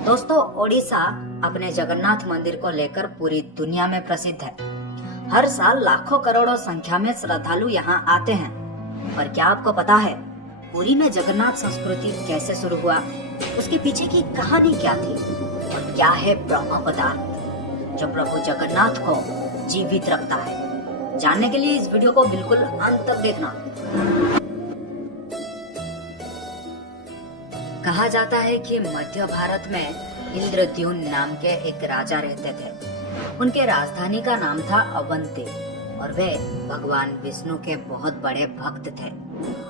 दोस्तों, ओडिशा अपने जगन्नाथ मंदिर को लेकर पूरी दुनिया में प्रसिद्ध है। हर साल लाखों करोड़ों संख्या में श्रद्धालु यहाँ आते हैं। पर क्या आपको पता है पुरी में जगन्नाथ संस्कृति कैसे शुरू हुआ, उसके पीछे की कहानी क्या थी और क्या है ब्रह्म पदार्थ जो प्रभु जगन्नाथ को जीवित रखता है। जानने के लिए इस वीडियो को बिल्कुल अंत तक देखना। कहा जाता है कि मध्य भारत में इंद्रद्युम्न नाम के एक राजा रहते थे। उनके राजधानी का नाम था अवंती और वे भगवान विष्णु के बहुत बड़े भक्त थे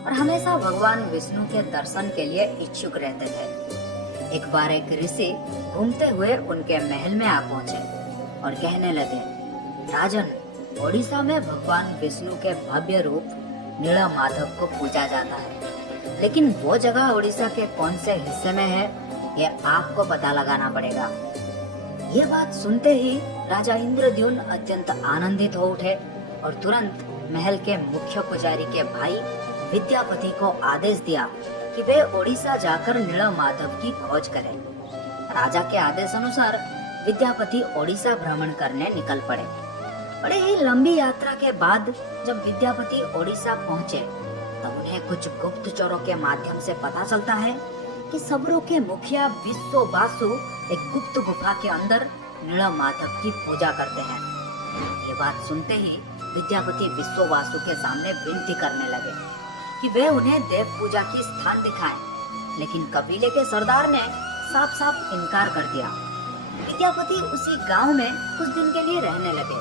और हमेशा भगवान विष्णु के दर्शन के लिए इच्छुक रहते थे। एक बार एक ऋषि घूमते हुए उनके महल में आ पहुंचे और कहने लगे, राजन, ओडिशा में भगवान विष्णु के भव्य रूप नीलमाधव को पूजा जाता है, लेकिन वो जगह ओडिशा के कौन से हिस्से में है ये आपको पता लगाना पड़ेगा। ये बात सुनते ही राजा इंद्रद्युम्न अत्यंत आनंदित हो उठे और तुरंत महल के मुख्य पुजारी के भाई विद्यापति को आदेश दिया कि वे ओडिशा जाकर नीलमाधव की खोज करें। राजा के आदेश अनुसार विद्यापति ओडिशा भ्रमण करने निकल पड़े। बड़े ही लंबी यात्रा के बाद जब विद्यापति ओडिशा पहुँचे तब उन्हें कुछ गुप्तचरों के माध्यम से पता चलता है कि सबरों के मुखिया विश्ववासु एक गुप्त गुफा के अंदर नीलमाधव की पूजा करते हैं। ये बात सुनते ही विद्यापति विश्ववासु के सामने विनती करने लगे कि वे उन्हें देव पूजा की स्थान दिखाएं, लेकिन कबीले के सरदार ने साफ साफ इनकार कर दिया। विद्यापति उसी गांव में कुछ दिन के लिए रहने लगे।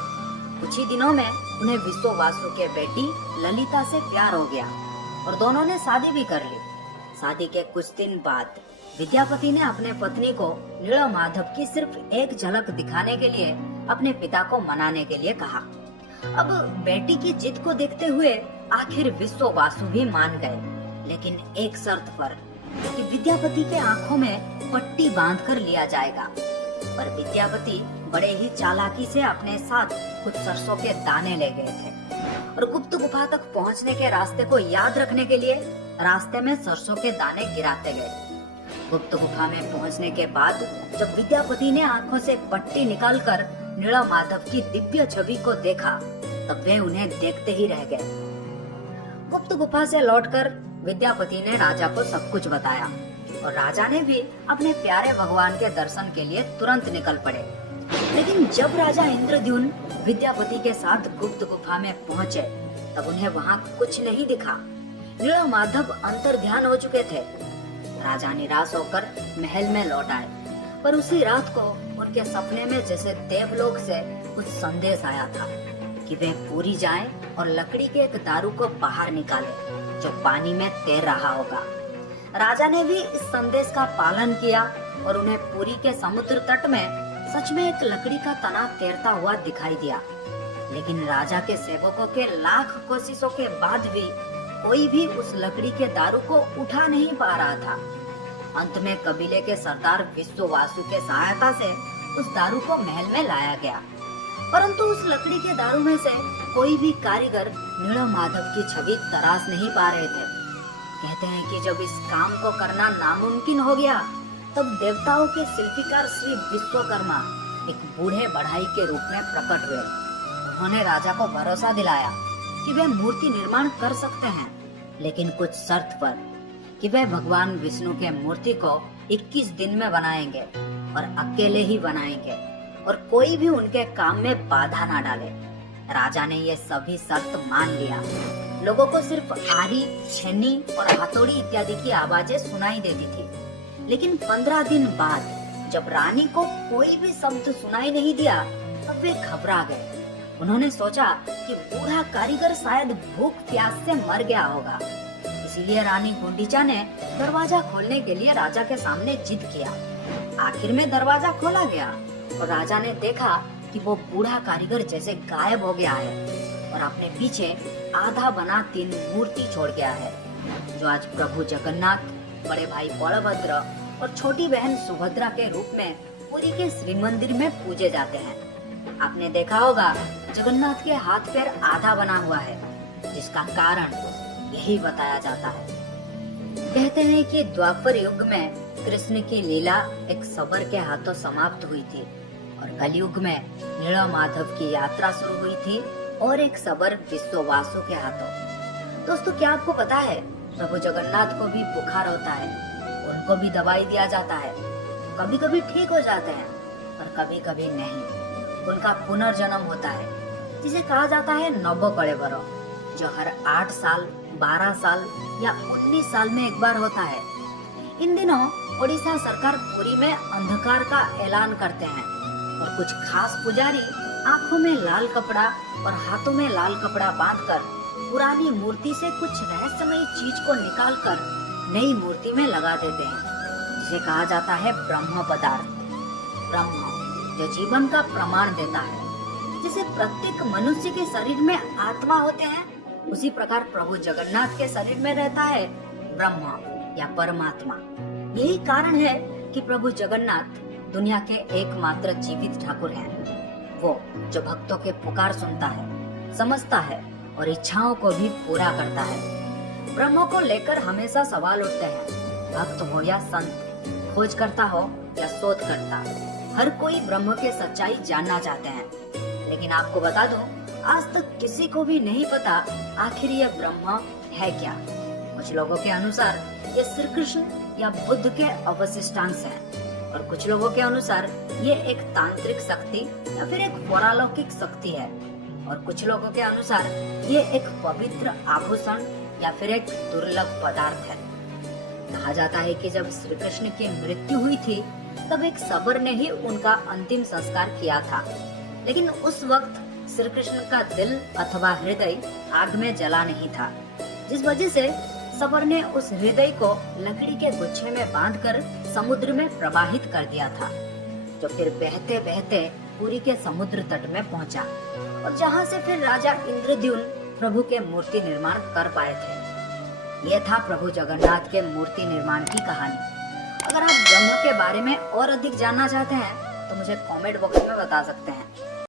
कुछ ही दिनों में उन्हें विश्ववासु के बेटी ललिता से प्यार हो गया और दोनों ने शादी भी कर ली। शादी के कुछ दिन बाद विद्यापति ने अपने पत्नी को नीलमाधव की सिर्फ एक झलक दिखाने के लिए अपने पिता को मनाने के लिए कहा। अब बेटी की जिद को देखते हुए आखिर विश्ववासु भी मान गए, लेकिन एक शर्त पर कि विद्यापति के आंखों में पट्टी बांधकर लिया जाएगा। पर विद्यापति बड़े ही चालाकी से अपने साथ कुछ सरसों के दाने ले गए थे और गुप्त गुफा तक पहुंचने के रास्ते को याद रखने के लिए रास्ते में सरसों के दाने गिराते गए। गुप्त गुफा में पहुंचने के बाद जब विद्यापति ने आंखों से पट्टी निकालकर नीलमाधव की दिव्य छवि को देखा तब वे उन्हें देखते ही रह गए। गुप्त गुफा से लौटकर विद्यापति ने राजा को सब कुछ बताया और राजा ने भी अपने प्यारे भगवान के दर्शन के लिए तुरंत निकल पड़े। लेकिन जब राजा इंद्रद्युम्न विद्यापति के साथ गुप्त गुफा में पहुंचे तब उन्हें वहां कुछ नहीं दिखा। नीलमाधव अंतर्ध्यान हो चुके थे। राजा निराश होकर महल में लौट आए, पर उसी रात को उनके सपने में जैसे देवलोक से कुछ संदेश आया था कि वे पुरी जाएं और लकड़ी के एक दारू को बाहर निकालें जो पानी में तैर रहा होगा। राजा ने भी इस संदेश का पालन किया और उन्हें पुरी के समुद्र तट में सच में एक लकड़ी का तना तैरता हुआ दिखाई दिया। लेकिन राजा के सेवकों के लाख कोशिशों के बाद भी कोई भी उस लकड़ी के दारू को उठा नहीं पा रहा था। अंत में कबीले के सरदार विश्ववासु के सहायता से उस दारू को महल में लाया गया, परंतु उस लकड़ी के दारू में से कोई भी कारीगर नीलमाधव की छवि तराश नहीं पा रहे थे। कहते हैं कि जब इस काम को करना नामुमकिन हो गया तब देवताओं के शिल्पीकार श्री विश्वकर्मा एक बूढ़े बढ़ाई के रूप में प्रकट हुए। उन्होंने राजा को भरोसा दिलाया कि वे मूर्ति निर्माण कर सकते हैं, लेकिन कुछ शर्त पर कि वे भगवान विष्णु के मूर्ति को 21 दिन में बनाएंगे और अकेले ही बनाएंगे और कोई भी उनके काम में बाधा ना डाले। राजा ने ये सभी शर्त मान लिया। लोगों को सिर्फ आरी, छेनी और हथौड़ी इत्यादि की आवाजें सुनाई देती थी, लेकिन 15 दिन बाद जब रानी को कोई भी शब्द सुनाई नहीं दिया तब वे घबरा गए। उन्होंने सोचा कि बूढ़ा कारीगर शायद भूख प्यास से मर गया होगा। इसीलिए रानी गुंडीचा ने दरवाजा खोलने के लिए राजा के सामने जिद किया। आखिर में दरवाजा खोला गया और राजा ने देखा कि वो बूढ़ा कारीगर जैसे गायब हो गया है और अपने पीछे आधा बना 3 मूर्ति छोड़ गया है, जो आज प्रभु जगन्नाथ, बड़े भाई बलभद्र और छोटी बहन सुभद्रा के रूप में पुरी के श्री मंदिर में पूजे जाते हैं। आपने देखा होगा जगन्नाथ के हाथ पैर आधा बना हुआ है, जिसका कारण यही बताया जाता है। कहते हैं कि द्वापर युग में कृष्ण की लीला एक सबर के हाथों समाप्त हुई थी और कलयुग में नीला माधव की यात्रा शुरू हुई थी और एक सबर विश्ववासों के हाथों। दोस्तों, क्या आपको पता है प्रभु जगन्नाथ को भी बुखार होता है, उनको भी दवाई दिया जाता है, कभी कभी ठीक हो जाते हैं पर कभी कभी नहीं। उनका पुनर्जन्म होता है जिसे कहा जाता है नब्बो कलेबरो, जो हर 8 साल, 12 साल या 19 साल में एक बार होता है। इन दिनों ओडिशा सरकार पुरी में अंधकार का ऐलान करते हैं और कुछ खास पुजारी आंखों में लाल कपड़ा और हाथों में लाल कपड़ा बांधकर पुरानी मूर्ति से कुछ रहस्यमयी चीज को निकालकर नई मूर्ति में लगा देते हैं, जिसे कहा जाता है ब्रह्म पदार्थ। ब्रह्म जो जीवन का प्रमाण देता है, जिसे प्रत्येक मनुष्य के शरीर में आत्मा होते हैं, उसी प्रकार प्रभु जगन्नाथ के शरीर में रहता है ब्रह्म या परमात्मा। यही कारण है कि प्रभु जगन्नाथ दुनिया के एकमात्र जीवित ठाकुर हैं। वो जो भक्तों के पुकार सुनता है, समझता है और इच्छाओं को भी पूरा करता है। ब्रह्म को लेकर हमेशा सवाल उठते हैं, भक्त हो या संत, खोज करता हो या शोध करता, हर कोई ब्रह्म के सच्चाई जानना चाहते हैं। लेकिन आपको बता दूं, आज तक किसी को भी नहीं पता आखिर यह ब्रह्म है क्या। कुछ लोगों के अनुसार ये श्री कृष्ण या बुद्ध के अवशिष्टांश हैं और कुछ लोगों के अनुसार ये एक तांत्रिक शक्ति या फिर एक पौरालौकिक शक्ति है और कुछ लोगों के अनुसार ये एक पवित्र आभूषण या फिर एक दुर्लभ पदार्थ है। कहा जाता है कि जब श्री कृष्ण की मृत्यु हुई थी तब एक सबर ने ही उनका अंतिम संस्कार किया था, लेकिन उस वक्त श्री कृष्ण का दिल अथवा हृदय आग में जला नहीं था, जिस वजह से सबर ने उस हृदय को लकड़ी के गुच्छे में बांधकर समुद्र में प्रवाहित कर दिया था, जो फिर बहते बहते पुरी के समुद्र तट में पहुंचा और जहां से फिर राजा इंद्रद्युम्न प्रभु के मूर्ति निर्माण कर पाए थे। यह था प्रभु जगन्नाथ के मूर्ति निर्माण की कहानी। अगर आप ब्रह्म के बारे में और अधिक जानना चाहते हैं तो मुझे कमेंट बॉक्स में बता सकते हैं।